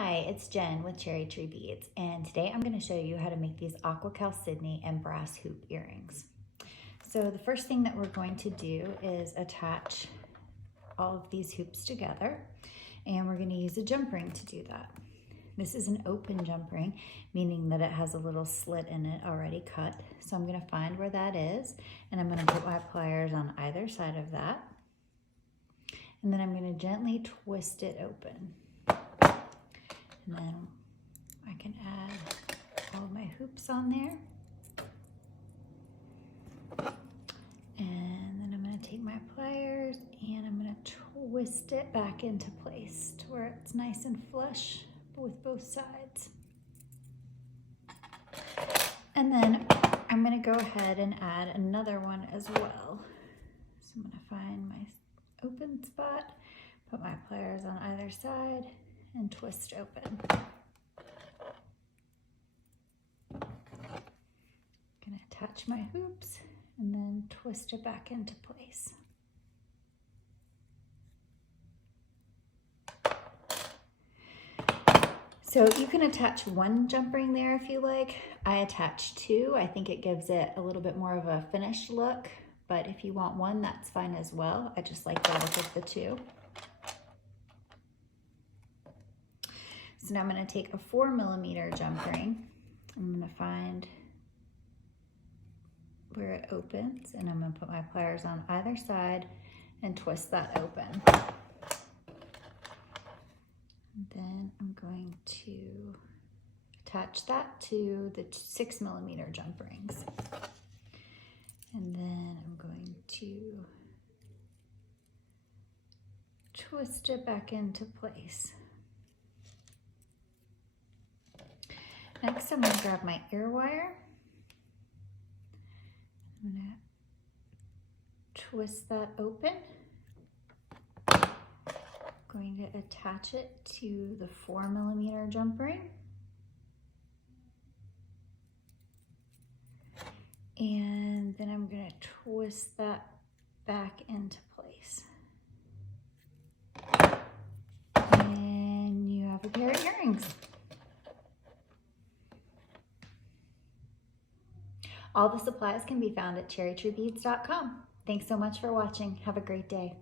Hi, it's Jen with Cherry Tree Beads, and today I'm going to show you how to make these Aqua Chalcedony and brass hoop earrings. So the first thing that we're going to do is attach all of these hoops together, and we're going to use a jump ring to do that. This is an open jump ring, meaning that it has a little slit in it already cut. So I'm going to find where that is, and I'm going to put my pliers on either side of that. And then I'm going to gently twist it open. And then I can add all of my hoops on there. And then I'm going to take my pliers and I'm going to twist it back into place to where it's nice and flush with both sides. And then I'm going to go ahead and add another one as well. So I'm going to find my open spot, put my pliers on either side, and twist open. I'm going to attach my hoops and then twist it back into place. So you can attach one jump ring there if you like. I attach two. I think it gives it a little bit more of a finished look, but if you want one, that's fine as well. I just like the look of the two. So now I'm going to take a 4mm jump ring. I'm going to find where it opens, and I'm going to put my pliers on either side and twist that open. And then I'm going to attach that to the 6mm jump rings. And then I'm going to twist it back into place. Next, I'm going to grab my ear wire. I'm going to twist that open. I'm going to attach it to the 4mm jump ring. And then I'm going to twist that back into place. And you have a pair of earrings. All the supplies can be found at cherrytreebeads.com. Thanks so much for watching. Have a great day.